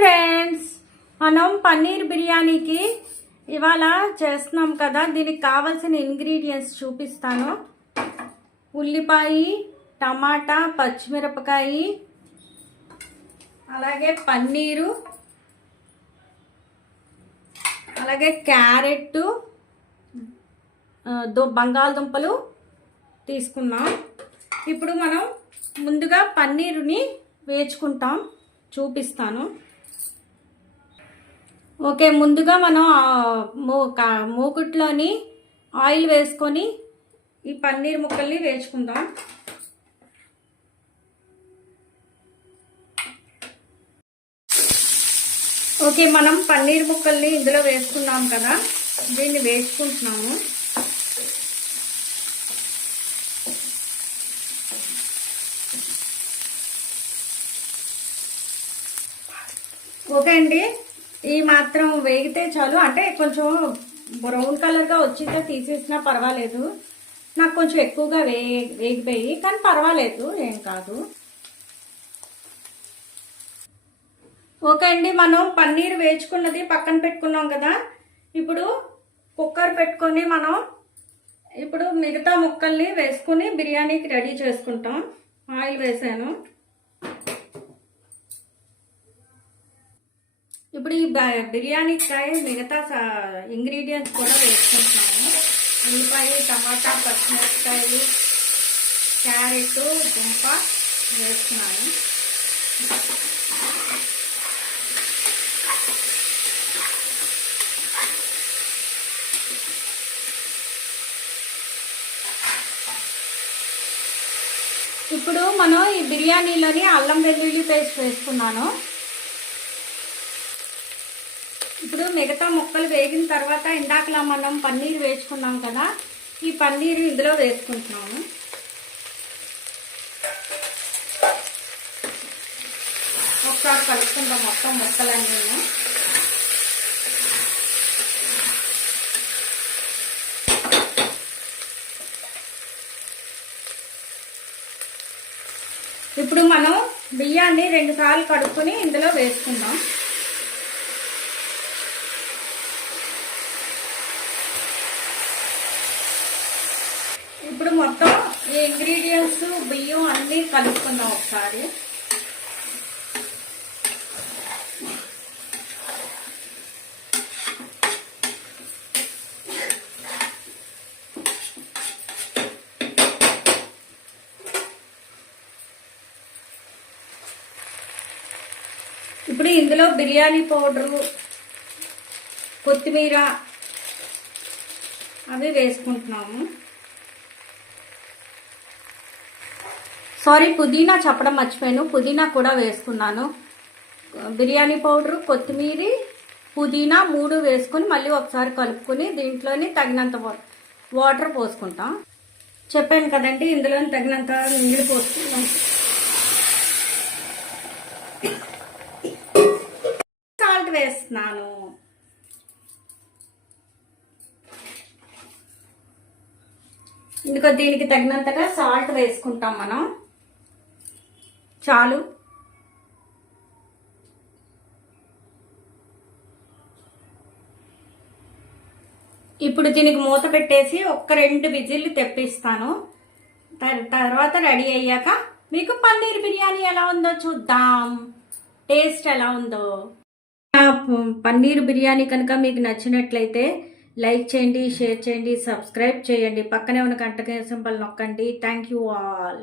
Friends, మనం పన్నీర్ బిర్యానీకి ఇవాళ చేస్తున్నాం కదా. దీనికి కావాల్సిన ఇంగ్రీడియంట్స్ చూపిస్తాను. ఉల్లిపాయ, టమాటా, పచ్చిమిరపకాయ, అలాగే పన్నీరు, అలాగే క్యారెట్, బంగాళదుంపలు తీసుకున్నాం. ఇప్పుడు మనం ముందుగా పన్నీరుని వేయించుకుంటాం, చూపిస్తాను. ఓకే, ముందుగా మనం మూకుట్లోని ఆయిల్ వేసుకొని ఈ పన్నీర్ ముక్కల్ని వేసుకుందాం. ఓకే, మనం పన్నీర్ ముక్కల్ని ఇందులో వేసుకున్నాం కదా, దీన్ని వేసుకుంటున్నాము. ఓకే అండి, ఈ మాత్రం వేగితే చాలు. అంటే కొంచెం బ్రౌన్ కలర్గా వచ్చిందో తీసేసినా పర్వాలేదు. నాకు కొంచెం ఎక్కువగా వేగిపోయి, కానీ పర్వాలేదు, ఏం కాదు. ఓకే అండి, మనం పన్నీర్ వేయించుకున్నది పక్కన పెట్టుకున్నాం కదా. ఇప్పుడు కుక్కర్ పెట్టుకొని మనం ఇప్పుడు మిగతా ముక్కల్ని వేసుకుని బిర్యానీకి రెడీ చేసుకుంటాం. ఆయిల్ వేసాను. ఇప్పుడు ఈ బిర్యానీకాయ మిగతా ఇంగ్రీడియంట్స్ కూడా వేసుకుంటున్నాము. ఉల్లిపాయ, టమాటా, పచ్చిమిరపకాయలు, క్యారెట్, దుంప వేస్తున్నాను. ఇప్పుడు మనం ఈ బిర్యానీలోని అల్లం వెల్లుల్లి పేస్ట్ వేసుకున్నాను. ఇప్పుడు మిగతా ముక్కలు వేగిన తర్వాత ఇందాకలా మనం పన్నీర్ వేసుకున్నాం కదా, ఈ పన్నీర్ ఇందులో వేసుకుంటున్నాము. ఒకసారి కలుపుకుంటాం మొత్తం ముక్కలన్నీ. ఇప్పుడు మనం బియ్యాన్ని 2 సార్లు కడుక్కొని ఇందులో వేసుకుందాం. ఇప్పుడు మొత్తం ఈ ఇంగ్రీడియంట్స్, బియ్యం అన్నీ కలుపుకుందాం ఒకసారి. ఇప్పుడు ఇందులో బిర్యానీ పౌడరు, కొత్తిమీర అవి వేసుకుంటున్నాము. సారీ, పుదీనా చెప్పడం మర్చిపోయాను. పుదీనా కూడా వేసుకున్నాను. బిర్యానీ పౌడరు, కొత్తిమీర, పుదీనా 3 వేసుకొని మళ్ళీ ఒకసారి కలుపుకొని దీంట్లోని తగినంత వాటర్ పోసుకుంటాం. చెప్పాను కదండి, ఇందులోని తగినంత నీళ్ళు పోసుకుంటాం. సాల్ట్ వేస్తున్నాను. ఇందుకో దీనికి తగినంతగా సాల్ట్ వేసుకుంటాం మనం. చాలు. ఇప్పుడు దీనికి మూత పెట్టేసి 1-2 విజిల్లు తెప్పిస్తాను. తర్వాత రెడీ అయ్యాక మీకు పన్నీర్ బిర్యానీ ఎలా ఉందో చూద్దాం, టేస్ట్ ఎలా ఉందో. పన్నీర్ బిర్యానీ కనుక మీకు నచ్చినట్లయితే లైక్ చేయండి, షేర్ చేయండి, సబ్స్క్రైబ్ చేయండి. పక్కనే ఉన్న గంట సింబల్ నొక్కండి. Thank you all.